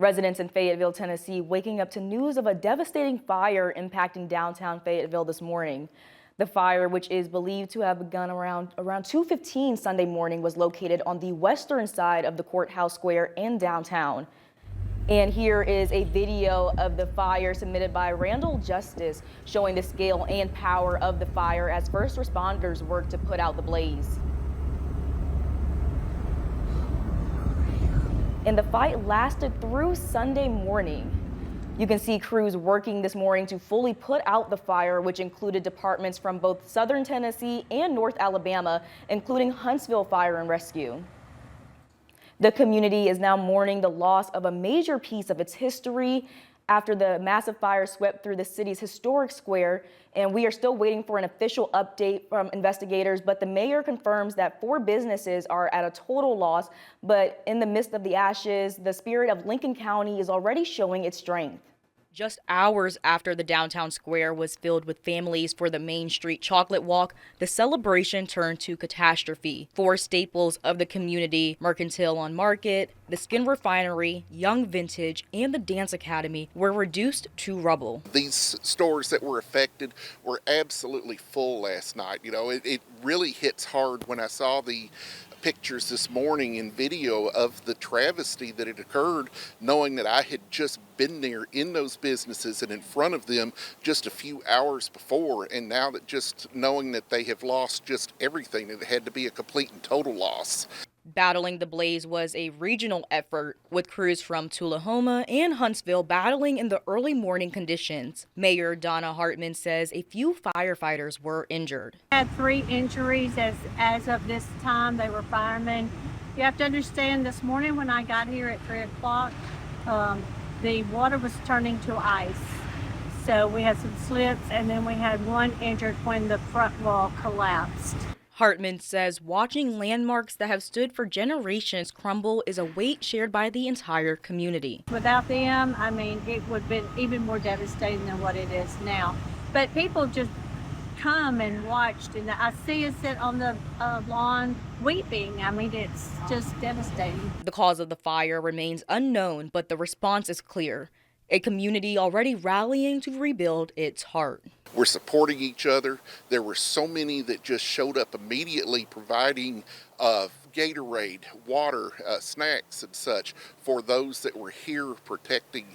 Residents in Fayetteville, Tennessee, waking up to news of a devastating fire impacting downtown Fayetteville this morning. The fire, which is believed to have begun around 2:15 Sunday morning, was located on the western side of the courthouse square and downtown. And here is a video of the fire submitted by Randall Justice, showing the scale and power of the fire as first responders work to put out the blaze. And the fight lasted through Sunday morning. You can see crews working this morning to fully put out the fire, which included departments from both southern Tennessee and North Alabama, including Huntsville Fire and Rescue. The community is now mourning the loss of a major piece of its history after the massive fire swept through the city's historic square, and we are still waiting for an official update from investigators, but the mayor confirms that 4 businesses are at a total loss, but in the midst of the ashes, the spirit of Lincoln County is already showing its strength. Just hours after the downtown square was filled with families for the Main Street Chocolate Walk, the celebration turned to catastrophe. 4 staples of the community, Mercantile on Market, the Skin Refinery, Young Vintage, and the Dance Academy, were reduced to rubble. These stores that were affected were absolutely full last night. You know, it really hits hard when I saw the pictures this morning and video of the travesty that had occurred, knowing that I had just been there in those businesses and in front of them just a few hours before, and now that just knowing that they have lost just everything, it had to be a complete and total loss. Battling the blaze was a regional effort, with crews from Tullahoma and Huntsville battling in the early morning conditions. Mayor Donna Hartman says a few firefighters were injured. I had 3 injuries as of this time. They were firemen. You have to understand, this morning when I got here at 3 o'clock, the water was turning to ice. So we had some slips, and then we had 1 injured when the front wall collapsed. Hartman says watching landmarks that have stood for generations crumble is a weight shared by the entire community. Without them, I mean, it would have been even more devastating than what it is now. But people just come and watched, and I see us sit on the lawn weeping. I mean, it's just devastating. The cause of the fire remains unknown, but the response is clear. A community already rallying to rebuild its heart. We're supporting each other. There were so many that just showed up immediately providing Gatorade, water, snacks and such for those that were here protecting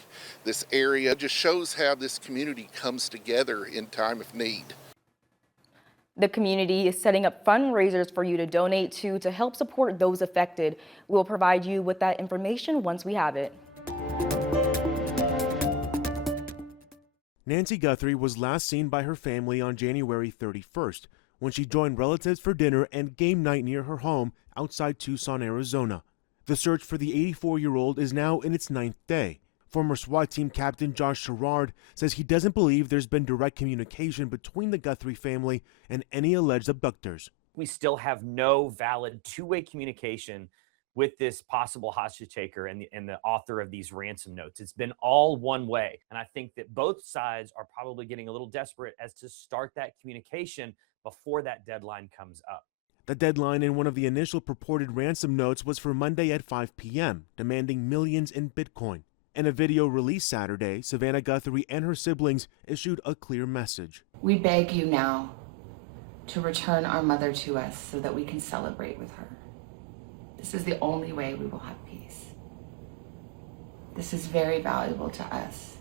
this area. It just shows how this community comes together in time of need. The community is setting up fundraisers for you to donate to help support those affected. We'll provide you with that information once we have it. Nancy Guthrie was last seen by her family on January 31st when she joined relatives for dinner and game night near her home outside Tucson, Arizona. The search for the 84-year-old is now in its 9th day. Former SWAT team captain Josh Sherrard says he doesn't believe there's been direct communication between the Guthrie family and any alleged abductors. We still have no valid two-way communication with this possible hostage taker and the author of these ransom notes. It's been all one way. And I think that both sides are probably getting a little desperate as to start that communication before that deadline comes up. The deadline in one of the initial purported ransom notes was for Monday at 5 p.m., demanding millions in Bitcoin. In a video released Saturday, Savannah Guthrie and her siblings issued a clear message. We beg you now to return our mother to us so that we can celebrate with her. This is the only way we will have peace. This is very valuable to us,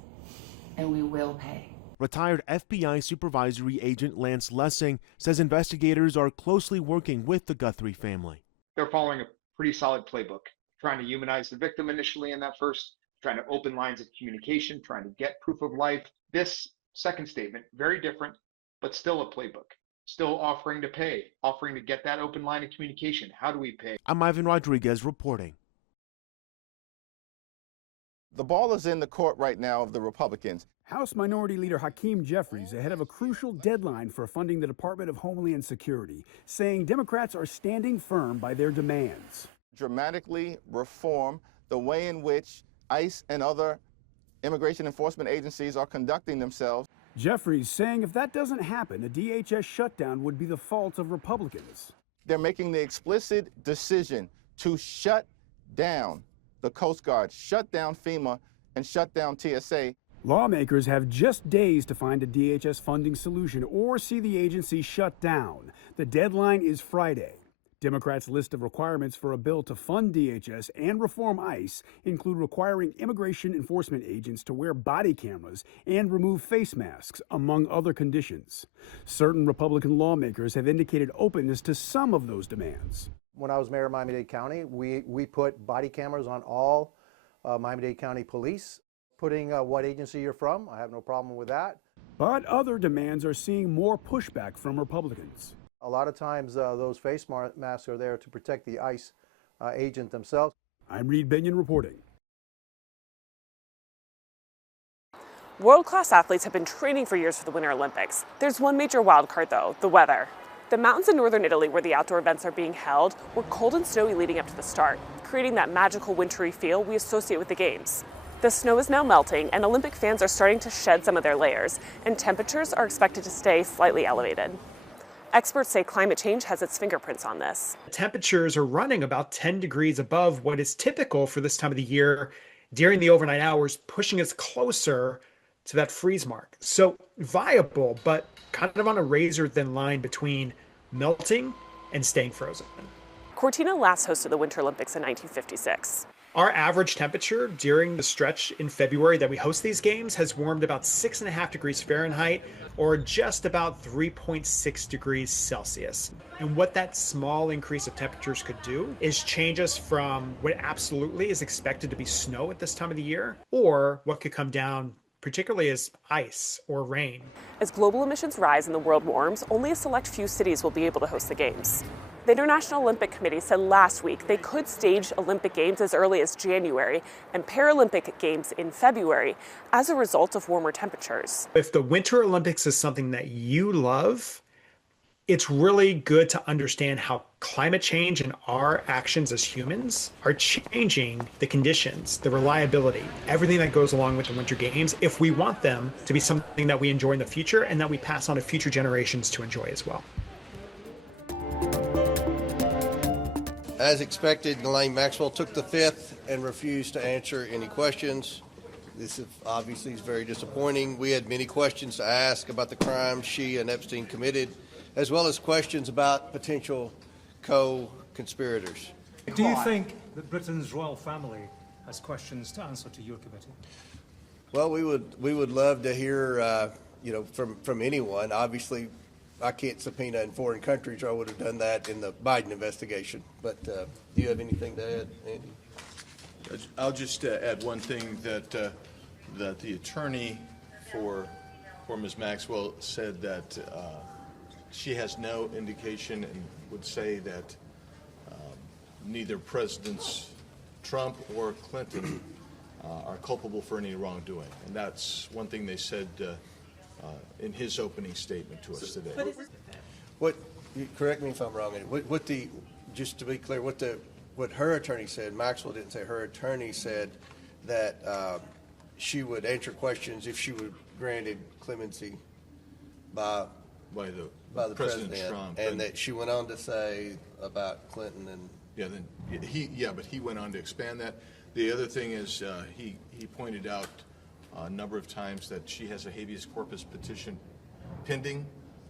and we will pay. Retired FBI supervisory agent Lance Lessing says investigators are closely working with the Guthrie family. They're following a pretty solid playbook, trying to humanize the victim initially in that first, trying to open lines of communication, trying to get proof of life. This second statement, very different, but still a playbook. Still offering to pay, offering to get that open line of communication. How do we pay? I'm Ivan Rodriguez reporting. The ball is in the court right now of the Republicans. House Minority Leader Hakeem Jeffries ahead of a crucial deadline for funding the Department of Homeland Security, saying Democrats are standing firm by their demands. Dramatically reform the way in which ICE and other immigration enforcement agencies are conducting themselves. Jeffries saying if that doesn't happen, a DHS shutdown would be the fault of Republicans. They're making the explicit decision to shut down the Coast Guard, shut down FEMA, and shut down TSA. Lawmakers have just days to find a DHS funding solution or see the agency shut down. The deadline is Friday. Democrats' list of requirements for a bill to fund DHS and reform ICE include requiring immigration enforcement agents to wear body cameras and remove face masks, among other conditions. Certain Republican lawmakers have indicated openness to some of those demands. When I was mayor of Miami-Dade County, we put body cameras on all Miami-Dade County police. Putting what agency you're from, I have no problem with that. But other demands are seeing more pushback from Republicans. A lot of times those face masks are there to protect the ICE agent themselves. I'm Reed Binion reporting. World-class athletes have been training for years for the Winter Olympics. There's one major wildcard though, the weather. The mountains in northern Italy where the outdoor events are being held were cold and snowy leading up to the start, creating that magical wintry feel we associate with the games. The snow is now melting and Olympic fans are starting to shed some of their layers, and temperatures are expected to stay slightly elevated. Experts say climate change has its fingerprints on this. Temperatures are running about 10 degrees above what is typical for this time of the year during the overnight hours, pushing us closer to that freeze mark. So viable, but kind of on a razor-thin line between melting and staying frozen. Cortina last hosted the Winter Olympics in 1956. Our average temperature during the stretch in February that we host these games has warmed about 6.5 degrees Fahrenheit, or just about 3.6 degrees Celsius. And what that small increase of temperatures could do is change us from what absolutely is expected to be snow at this time of the year, or what could come down particularly as ice or rain. As global emissions rise and the world warms, only a select few cities will be able to host the games. The International Olympic Committee said last week they could stage Olympic Games as early as January and Paralympic Games in February as a result of warmer temperatures. If the Winter Olympics is something that you love, it's really good to understand how climate change and our actions as humans are changing the conditions, the reliability, everything that goes along with the Winter Games, if we want them to be something that we enjoy in the future and that we pass on to future generations to enjoy as well. As expected, Ghislaine Maxwell took the fifth and refused to answer any questions. This obviously is very disappointing. We had many questions to ask about the crimes she and Epstein committed, as well as questions about potential co-conspirators. Do you think that Britain's royal family has questions to answer to your committee? Well, we would love to hear, from anyone. Obviously, I can't subpoena in foreign countries, or I would have done that in the Biden investigation. But do you have anything to add, Andy? I'll just add one thing that the attorney for Ms. Maxwell said that she has no indication and would say that neither Presidents Trump or Clinton are culpable for any wrongdoing. And that's one thing they said in his opening statement to us today. Correct me if I'm wrong, just to be clear, what her attorney said, Maxwell didn't say, her attorney said that she would answer questions if she were granted clemency by the president, Trump, and that she went on to say about Clinton and but he went on to expand that. The other thing is he pointed out a number of times that she has a habeas corpus petition pending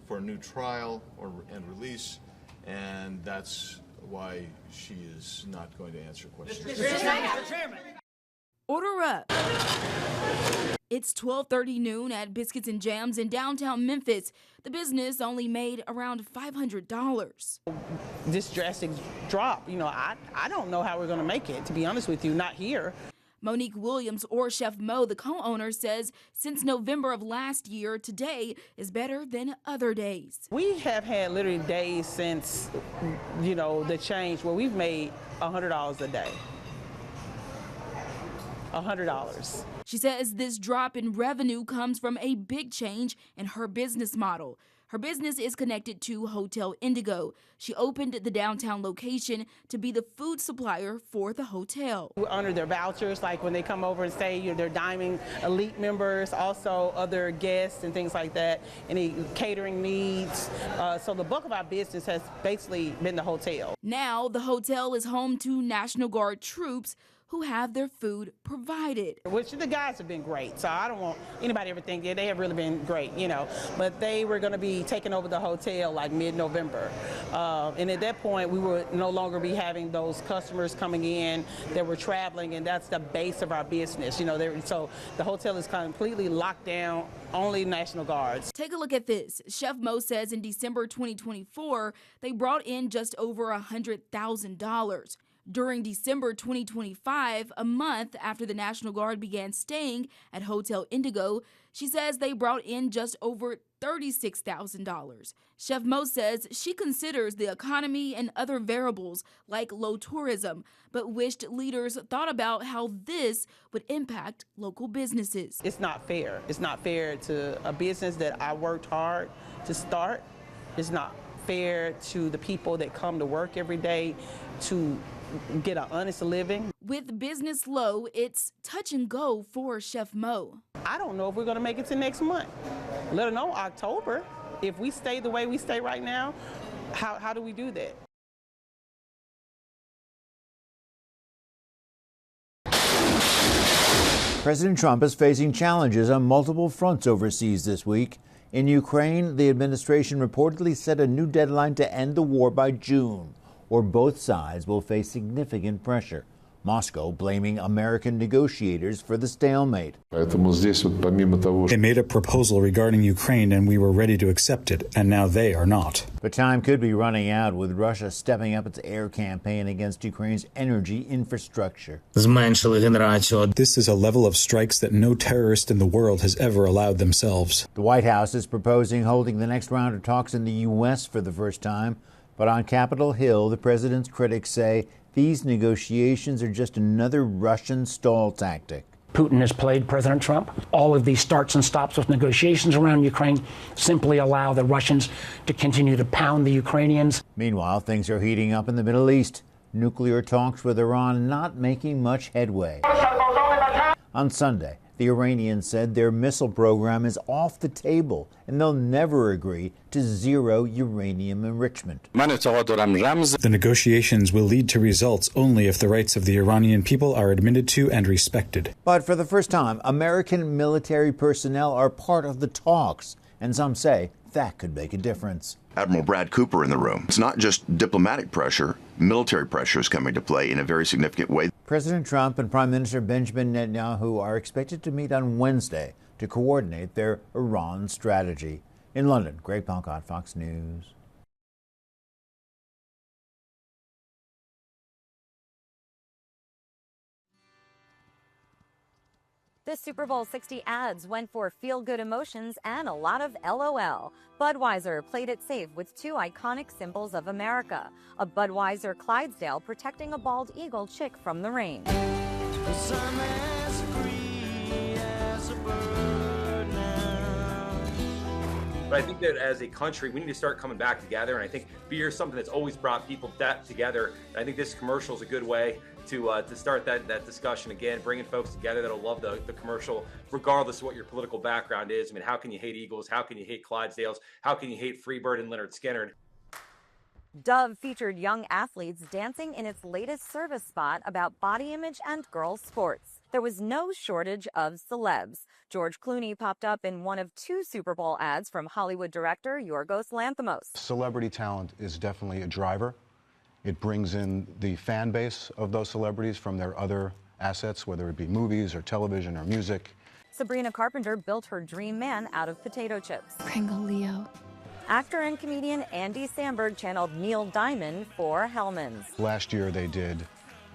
for a new trial and release, and that's why she is not going to answer questions. Order up. It's 12:30 noon at Biscuits and Jams in downtown Memphis. The business only made around $500. This drastic drop, I don't know how we're going to make it, to be honest with you, not here. Monique Williams, or Chef Mo, the co-owner, says since November of last year, today is better than other days. We have had literally days since, the change where we've made $100 a day. $100. She says this drop in revenue comes from a big change in her business model. Her business is connected to Hotel Indigo. She opened the downtown location to be the food supplier for the hotel. We honor their vouchers, like when they come over and stay, they're Diamond Elite members, also other guests and things like that, any catering needs. So the bulk of our business has basically been the hotel. Now the hotel is home to National Guard troops who have their food provided. Which the guys have been great, so I don't want anybody to ever think they have really been great, you know. But they were going to be taking over the hotel like mid-November. And at that point, we would no longer be having those customers coming in that were traveling, and that's the base of our business, you know. So the hotel is completely locked down, only National Guards. Take a look at this. Chef Mo says in December 2024, they brought in just over $100,000. During December 2025, a month after the National Guard began staying at Hotel Indigo, she says they brought in just over $36,000. Chef Mo says she considers the economy and other variables like low tourism, but wished leaders thought about how this would impact local businesses. It's not fair. It's not fair to a business that I worked hard to start. It's not fair to the people that come to work every day to get an honest living. With business low, it's touch and go for Chef Mo. I don't know if we're going to make it to next month, let alone October. If we stay the way we stay right now, how do we do that? President Trump is facing challenges on multiple fronts overseas this week. In Ukraine, the administration reportedly set a new deadline to end the war by June, or both sides will face significant pressure. Moscow blaming American negotiators for the stalemate. They made a proposal regarding Ukraine and we were ready to accept it, and now they are not. But time could be running out with Russia stepping up its air campaign against Ukraine's energy infrastructure. This is a level of strikes that no terrorist in the world has ever allowed themselves. The White House is proposing holding the next round of talks in the U.S. for the first time. But on Capitol Hill, the president's critics say these negotiations are just another Russian stall tactic. Putin has played President Trump. All of these starts and stops with negotiations around Ukraine simply allow the Russians to continue to pound the Ukrainians. Meanwhile, things are heating up in the Middle East. Nuclear talks with Iran not making much headway. On Sunday, the Iranians said their missile program is off the table and they'll never agree to zero uranium enrichment. The negotiations will lead to results only if the rights of the Iranian people are admitted to and respected. But for the first time, American military personnel are part of the talks, and some say that could make a difference. Admiral Brad Cooper in the room. It's not just diplomatic pressure, military pressure is coming to play in a very significant way. President Trump and Prime Minister Benjamin Netanyahu are expected to meet on Wednesday to coordinate their Iran strategy. In London, Greg Palcott, Fox News. The Super Bowl 60 ads went for feel-good emotions and a lot of LOL. Budweiser played it safe with two iconic symbols of America, a Budweiser Clydesdale protecting a bald eagle chick from the rain. But I think that as a country, we need to start coming back together. And I think beer is something that's always brought people together. And I think this commercial is a good way to start that discussion again, bringing folks together that'll love the commercial, regardless of what your political background is. I mean, how can you hate Eagles? How can you hate Clydesdales? How can you hate Freebird and Leonard Skinner? Dove featured young athletes dancing in its latest service spot about body image and girls' sports. There was no shortage of celebs. George Clooney popped up in one of two Super Bowl ads from Hollywood director Yorgos Lanthimos. Celebrity talent is definitely a driver. It brings in the fan base of those celebrities from their other assets, whether it be movies or television or music. Sabrina Carpenter built her dream man out of potato chips. Pringle Leo. Actor and comedian Andy Samberg channeled Neil Diamond for Hellman's. Last year they did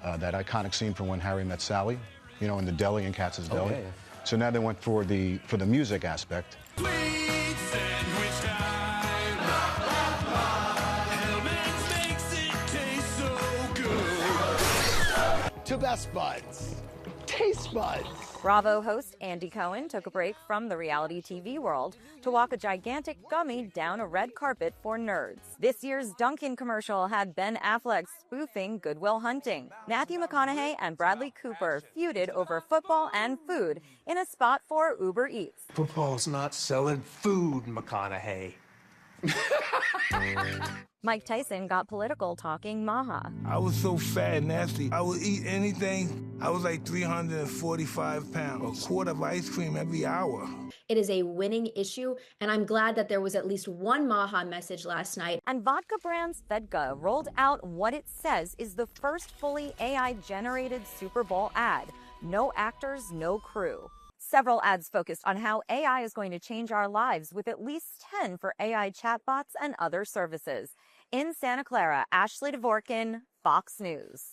that iconic scene from When Harry Met Sally, you know, in the deli, in Katz's Deli. yeah. So now they went for the music aspect. To Best Buds, Taste Buds. Bravo host Andy Cohen took a break from the reality TV world to walk a gigantic gummy down a red carpet for nerds. This year's Dunkin' commercial had Ben Affleck spoofing Good Will Hunting. Matthew McConaughey and Bradley Cooper feuded over football and food in a spot for Uber Eats. Football's not selling food, McConaughey. Mike Tyson got political talking Maha. I was so fat and nasty. I would eat anything. I was like 345 pounds. A quart of ice cream every hour. It is a winning issue, and I'm glad that there was at least one Maha message last night. And vodka brand Svedka rolled out what it says is the first fully AI-generated Super Bowl ad. No actors, no crew. Several ads focused on how AI is going to change our lives, with at least 10 for AI chatbots and other services. In Santa Clara, Ashley Dvorkin, Fox News.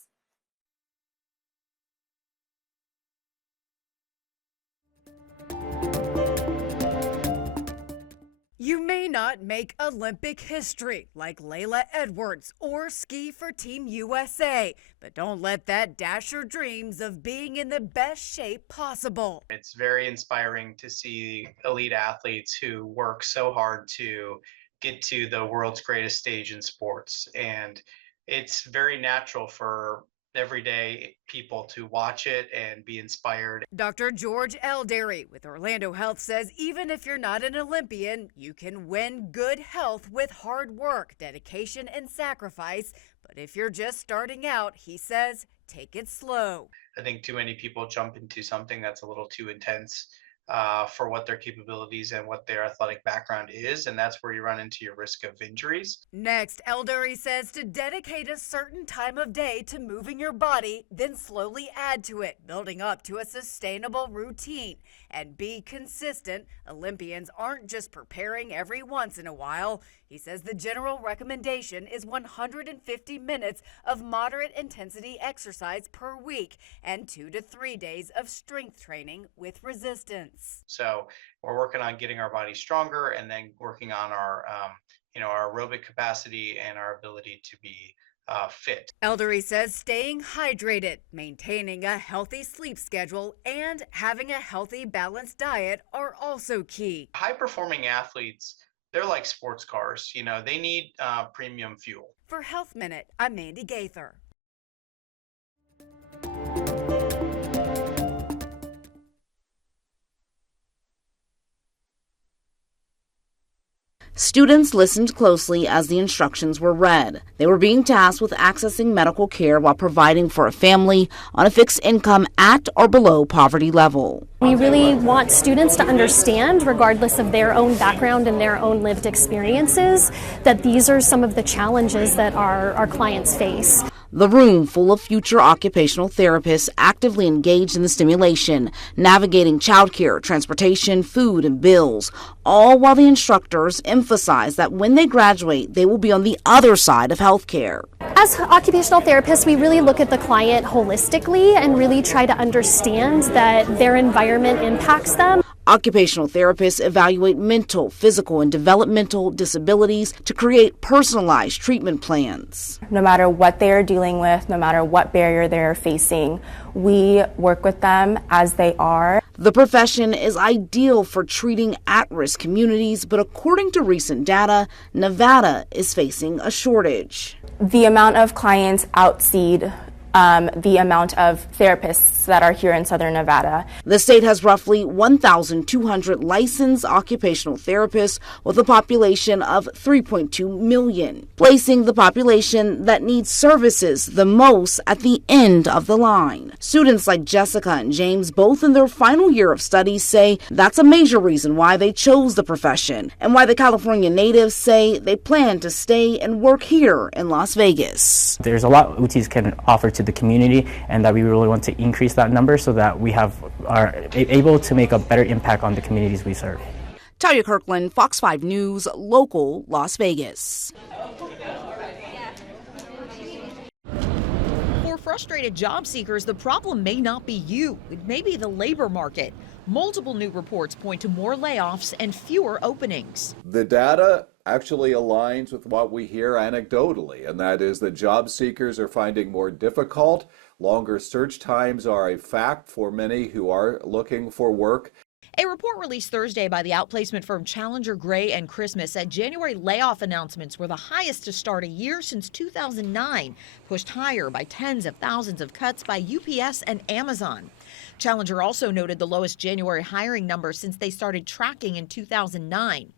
You may not make Olympic history like Layla Edwards or ski for Team USA, but don't let that dash your dreams of being in the best shape possible. It's very inspiring to see elite athletes who work so hard to get to the world's greatest stage in sports. And it's very natural for everyday people to watch it and be inspired. Dr. George Elderry with Orlando Health says even if you're not an Olympian, you can win good health with hard work, dedication, and sacrifice. But if you're just starting out, he says, take it slow. I think too many people jump into something that's a little too intense for what their capabilities and what their athletic background is, and that's where you run into your risk of injuries. Next, Elderry says to dedicate a certain time of day to moving your body, then slowly add to it, building up to a sustainable routine. And be consistent. Olympians aren't just preparing every once in a while. He says the general recommendation is 150 minutes of moderate intensity exercise per week and 2 to 3 days of strength training with resistance. So we're working on getting our body stronger and then working on our aerobic capacity and our ability to be fit. Elderry says staying hydrated, maintaining a healthy sleep schedule, and having a healthy, balanced diet are also key. High-performing athletes, they're like sports cars. They need premium fuel. For Health Minute, I'm Mandy Gaither. Students listened closely as the instructions were read. They were being tasked with accessing medical care while providing for a family on a fixed income at or below poverty level. We really want students to understand, regardless of their own background and their own lived experiences, that these are some of the challenges that our clients face. The room full of future occupational therapists actively engaged in the stimulation, navigating childcare, transportation, food, and bills, all while the instructors emphasize that when they graduate, they will be on the other side of healthcare. As occupational therapists, we really look at the client holistically and really try to understand that their environment impacts them. Occupational therapists evaluate mental, physical, and developmental disabilities to create personalized treatment plans. No matter what they are dealing with, no matter what barrier they're facing, we work with them as they are. The profession is ideal for treating at-risk communities, but according to recent data, Nevada is facing a shortage. The amount of clients outseed the amount of therapists that are here in Southern Nevada. The state has roughly 1,200 licensed occupational therapists with a population of 3.2 million, placing the population that needs services the most at the end of the line. Students like Jessica and James, both in their final year of studies, say that's a major reason why they chose the profession and why the California natives say they plan to stay and work here in Las Vegas. There's a lot UTs can offer to the community, and that we really want to increase that number so that we are able to make a better impact on the communities we serve. Talia Kirkland, Fox 5 News, local Las Vegas. For frustrated job seekers, the problem may not be you. It may be the labor market. Multiple new reports point to more layoffs and fewer openings. The data actually aligns with what we hear anecdotally, and that is that job seekers are finding more difficult. Longer search times are a fact for many who are looking for work. A report released Thursday by the outplacement firm Challenger Gray and Christmas said January layoff announcements were the highest to start a year since 2009, pushed higher by tens of thousands of cuts by UPS and Amazon. Challenger also noted the lowest January hiring number since they started tracking in 2009.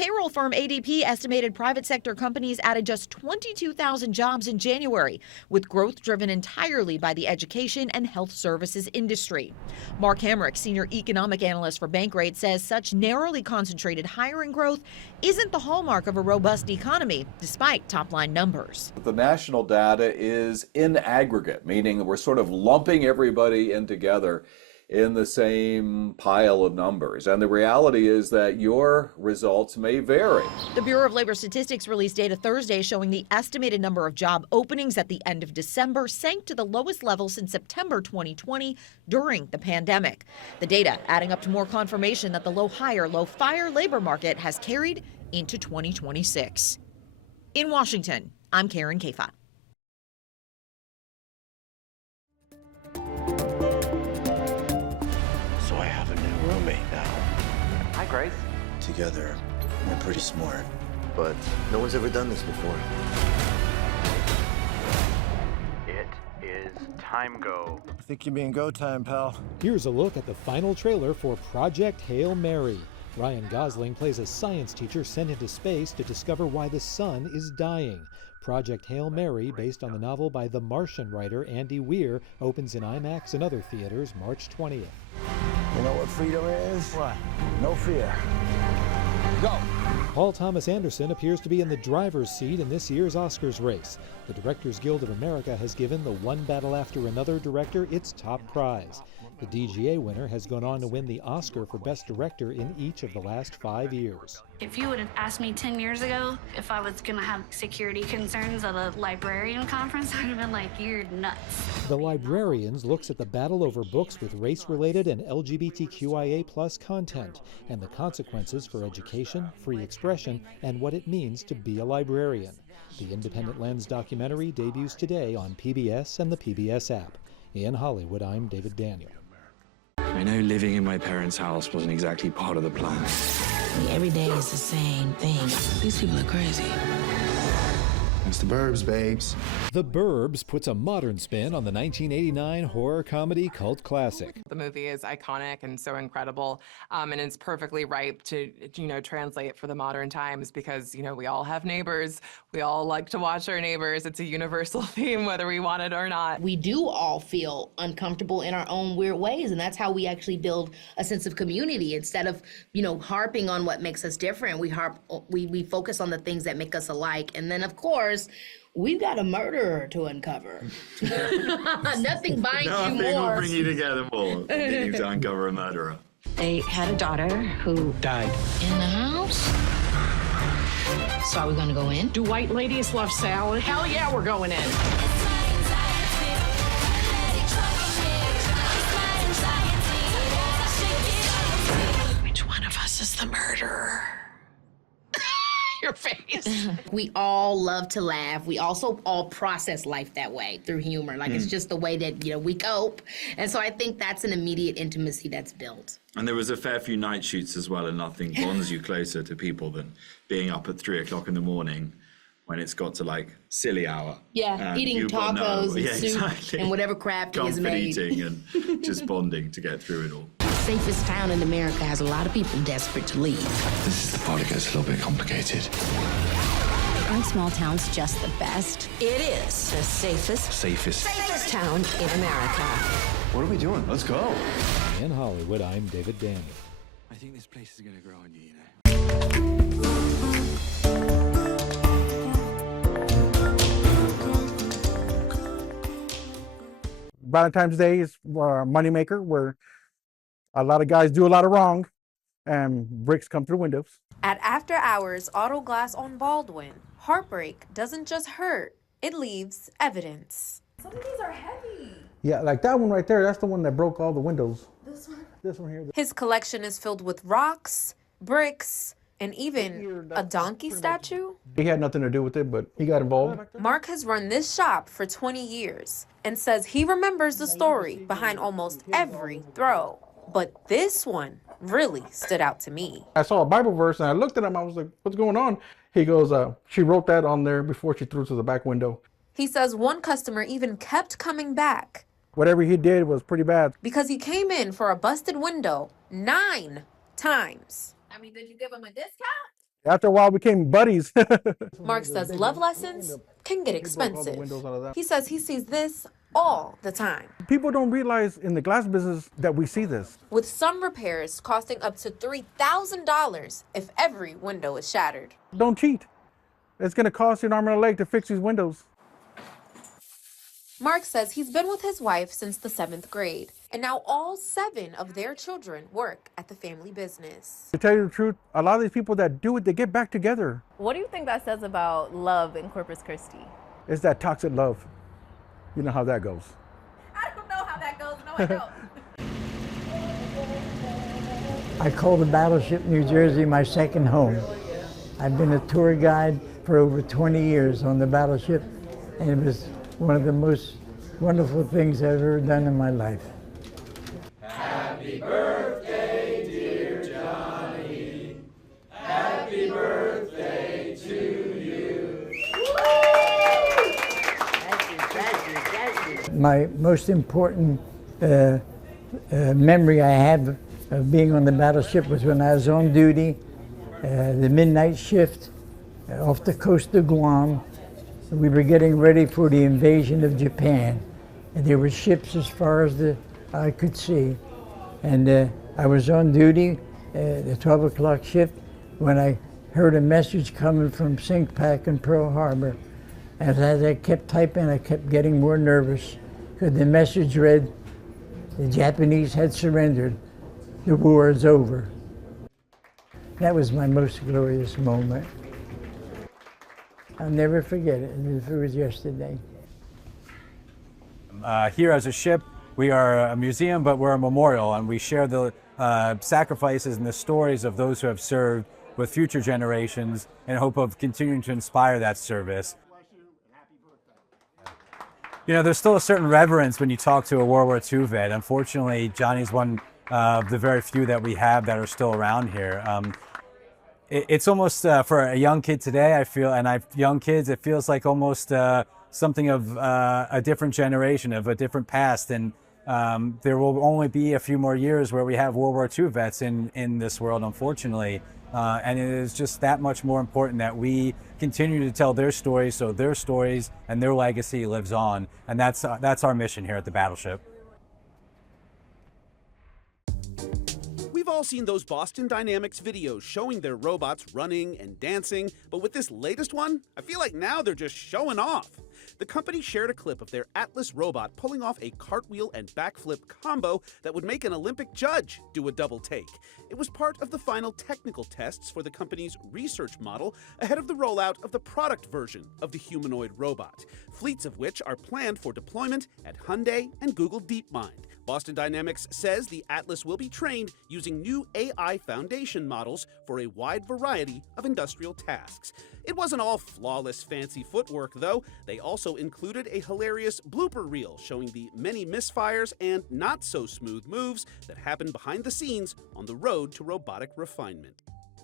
Payroll firm ADP estimated private sector companies added just 22,000 jobs in January, with growth driven entirely by the education and health services industry. Mark Hamrick, senior economic analyst for Bankrate, says such narrowly concentrated hiring growth isn't the hallmark of a robust economy, despite top-line numbers. The national data is in aggregate, meaning we're sort of lumping everybody in together in the same pile of numbers. And the reality is that your results may vary. The Bureau of Labor Statistics released data Thursday showing the estimated number of job openings at the end of December sank to the lowest level since September 2020 during the pandemic. The data adding up to more confirmation that the low hire, low fire labor market has carried into 2026. In Washington, I'm Karen Kafa. So I have a new roommate now. Hi, Grace. Together, we're pretty smart, but no one's ever done this before. It is time go. I think you mean go time, pal. Here's a look at the final trailer for Project Hail Mary. Ryan Gosling plays a science teacher sent into space to discover why the sun is dying. Project Hail Mary, based on the novel by The Martian writer Andy Weir, opens in IMAX and other theaters March 20th. You know what freedom is? What? No fear. Go! Paul Thomas Anderson appears to be in the driver's seat in this year's Oscars race. The Directors Guild of America has given The One Battle After Another director its top prize. The DGA winner has gone on to win the Oscar for Best Director in each of the last 5 years. If you would have asked me 10 years ago if I was going to have security concerns at a librarian conference, I would have been like, you're nuts. The Librarians looks at the battle over books with race-related and LGBTQIA+ content and the consequences for education, free expression, and what it means to be a librarian. The Independent Lens documentary debuts today on PBS and the PBS app. In Hollywood, I'm David Daniel. I know living in my parents' house wasn't exactly part of the plan. Every day is the same thing. These people are crazy. It's the Burbs, babes. The Burbs puts a modern spin on the 1989 horror comedy cult classic. The movie is iconic and so incredible, and it's perfectly ripe to, translate for the modern times because, we all have neighbors. We all like to watch our neighbors. It's a universal theme, whether we want it or not. We do all feel uncomfortable in our own weird ways, and that's how we actually build a sense of community. Instead of, harping on what makes us different, we focus on the things that make us alike. And then, of course, we've got a murderer to uncover. Nothing binds you more. Nothing will bring you together more than needing to uncover a murderer. They had a daughter who died in the house. So are we gonna go in? Do white ladies love salad? Hell yeah, we're going in. Which one of us is the murderer? Your face. We all love to laugh. We also all process life that way through humor. Like it's just the way that, we cope. And so I think that's an immediate intimacy that's built. And there was a fair few night shoots as well, and nothing bonds you closer to people than being up at 3 o'clock in the morning when it's got to silly hour. Yeah, eating tacos and soup exactly. And whatever crap he has made. Eating and just bonding to get through it all. Safest town in America has a lot of people desperate to leave. This is the part that gets a little bit complicated. Aren't small towns just the best? It is the safest town in America. What are we doing? Let's go. In Hollywood, I'm David Daniel. I think this place is going to grow on you, Valentine's Day is a moneymaker where a lot of guys do a lot of wrong and bricks come through windows. At After Hours Auto Glass on Baldwin, heartbreak doesn't just hurt, it leaves evidence. Some of these are heavy. Yeah, like that one right there, that's the one that broke all the windows. This one? This one here. His collection is filled with rocks, bricks, and even a donkey statue. He had nothing to do with it, but he got involved. Mark has run this shop for 20 years and says he remembers the story behind almost every throw. But this one really stood out to me. I saw a Bible verse and I looked at him. I was like, what's going on? He goes, she wrote that on there before she threw it to the back window. He says one customer even kept coming back. Whatever he did was pretty bad. Because he came in for a busted window 9 times. I mean, did you give him a discount? After a while, we became buddies. Mark says love lessons can get expensive. He says he sees this all the time, People don't realize in the glass business that we see this. with some repairs costing up to $3,000 if every window is shattered. Don't cheat. It's going to cost you an arm and a leg to fix these windows. Mark says he's been with his wife since the 7th grade, and now all 7 of their children work at the family business. To tell you the truth, a lot of these people that do it, they get back together. What do you think that says about love in Corpus Christi? It's that toxic love. You know how that goes. I don't know how that goes. No, I don't. I call the Battleship, New Jersey, my second home. I've been a tour guide for over 20 years on the Battleship, and it was one of the most wonderful things I've ever done in my life. Happy birthday, dear Johnny. Happy birthday to you. Thank you. My most important memory I have of being on the Battleship was when I was on duty, the midnight shift off the coast of Guam. We were getting ready for the invasion of Japan, and there were ships as far as the eye could see. And I was on duty, the 12 o'clock shift, when I heard a message coming from SINCPAC in Pearl Harbor. And as I kept typing, I kept getting more nervous, because the message read, the Japanese had surrendered, the war is over. That was my most glorious moment. I'll never forget it, as if it was yesterday. Here as a ship, we are a museum, but we're a memorial, and we share the sacrifices and the stories of those who have served with future generations in hope of continuing to inspire that service. You know, there's still a certain reverence when you talk to a World War II vet. Unfortunately, Johnny's one of the very few that we have that are still around here. It's almost, for a young kid today, I feel, and young kids, it feels like almost something of a different generation, of a different past. And there will only be a few more years where we have World War II vets in this world, unfortunately. And it is just that much more important that we continue to tell their stories, so their stories and their legacy lives on. And that's our mission here at the Battleship. We've all seen those Boston Dynamics videos showing their robots running and dancing, but with this latest one, I feel like now they're just showing off. The company shared a clip of their Atlas robot pulling off a cartwheel and backflip combo that would make an Olympic judge do a double take. It was part of the final technical tests for the company's research model ahead of the rollout of the product version of the humanoid robot, fleets of which are planned for deployment at Hyundai and Google DeepMind. Boston Dynamics says the Atlas will be trained using new AI foundation models for a wide variety of industrial tasks. It wasn't all flawless fancy footwork, though. They also included a hilarious blooper reel showing the many misfires and not so smooth moves that happen behind the scenes on the road to robotic refinement.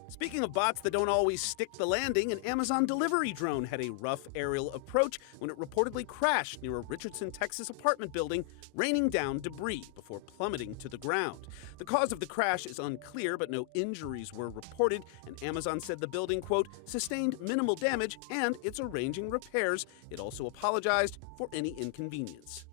Speaking of bots that don't always stick the landing, an Amazon delivery drone had a rough aerial approach when it reportedly crashed near a Richardson, Texas apartment building, raining down debris before plummeting to the ground. The cause of the crash is unclear, but no injuries were reported, and Amazon said the building, quote, sustained minimal damage and it's arranging repairs. It also apologized for any inconvenience.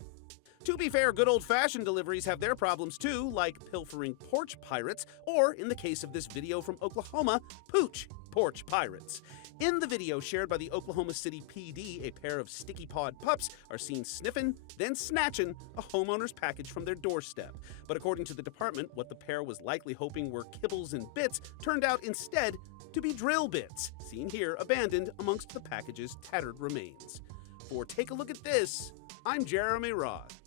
To be fair, good old-fashioned deliveries have their problems too, like pilfering porch pirates, or in the case of this video from Oklahoma, pooch porch pirates. In the video shared by the Oklahoma City PD, a pair of sticky-pawed pups are seen sniffing, then snatching a homeowner's package from their doorstep. But according to the department, what the pair was likely hoping were kibbles and bits turned out instead to be drill bits, seen here abandoned amongst the package's tattered remains. For Take a Look at This, I'm Jeremy Roth.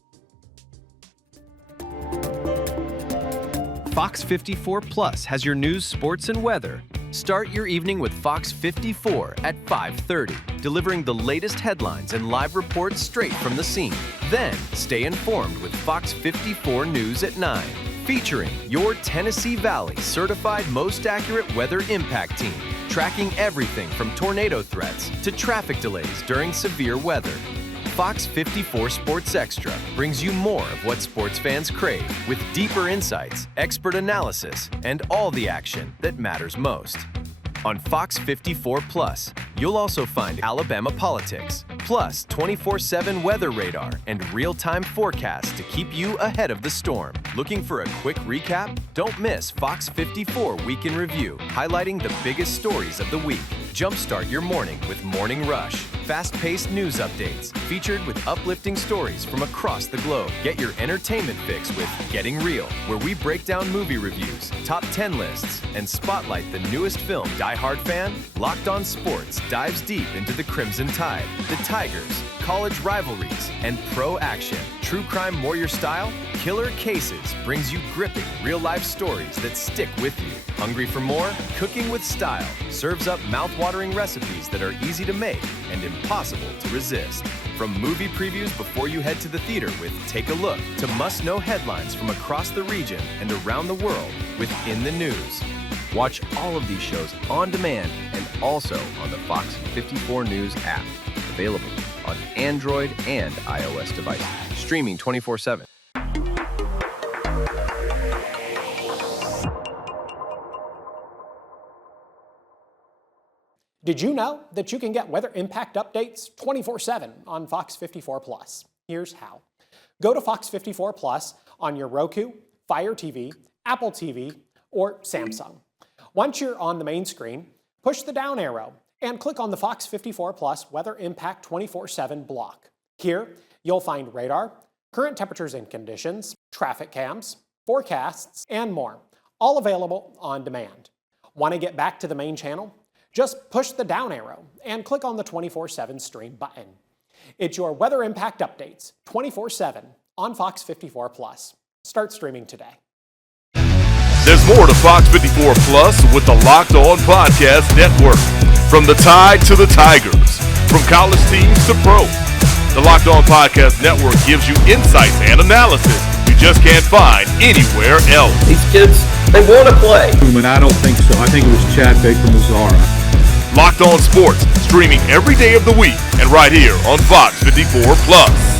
Fox 54 Plus has your news, sports, and weather. Start your evening with Fox 54 at 5:30, delivering the latest headlines and live reports straight from the scene. Then, stay informed with Fox 54 News at 9, featuring your Tennessee Valley certified most accurate weather impact team, tracking everything from tornado threats to traffic delays during severe weather. Fox 54 Sports Extra brings you more of what sports fans crave, with deeper insights, expert analysis, and all the action that matters most. On Fox 54 Plus, you'll also find Alabama politics, plus 24/7 weather radar and real-time forecasts to keep you ahead of the storm. Looking for a quick recap? Don't miss Fox 54 Week in Review, highlighting the biggest stories of the week. Jumpstart your morning with Morning Rush. Fast-paced news updates, featured with uplifting stories from across the globe. Get your entertainment fix with Getting Real, where we break down movie reviews, top 10 lists, and spotlight the newest film. Die Hard fan? Locked On Sports dives deep into the Crimson Tide, the Tigers, college rivalries, and pro action. True crime warrior style? Killer Cases brings you gripping real-life stories that stick with you. Hungry for more? Cooking with Style serves up mouth-watering recipes that are easy to make and impossible to resist. From movie previews before you head to the theater with Take a Look to must-know headlines from across the region and around the world with In the News. Watch all of these shows on demand and also on the Fox 54 News app. Available on Android and iOS devices. Streaming 24/7. Did you know that you can get weather impact updates 24/7 on Fox 54 Plus? Here's how. Go to Fox 54 Plus on your Roku, Fire TV, Apple TV, or Samsung. Once you're on the main screen, push the down arrow and click on the Fox 54 Plus Weather Impact 24/7 block. Here, you'll find radar, current temperatures and conditions, traffic cams, forecasts, and more, all available on demand. Want to get back to the main channel? Just push the down arrow and click on the 24/7 stream button. It's your weather impact updates 24/7 on Fox 54 Plus. Start streaming today. There's more to Fox 54 Plus with the Locked On Podcast Network. From the Tide to the Tigers, from college teams to pro, the Locked On Podcast Network gives you insights and analysis you just can't find anywhere else. These kids, they want to play. And I don't think so. I think it was Chad Baker Mazzara. Locked On Sports, streaming every day of the week and right here on Fox 54 Plus.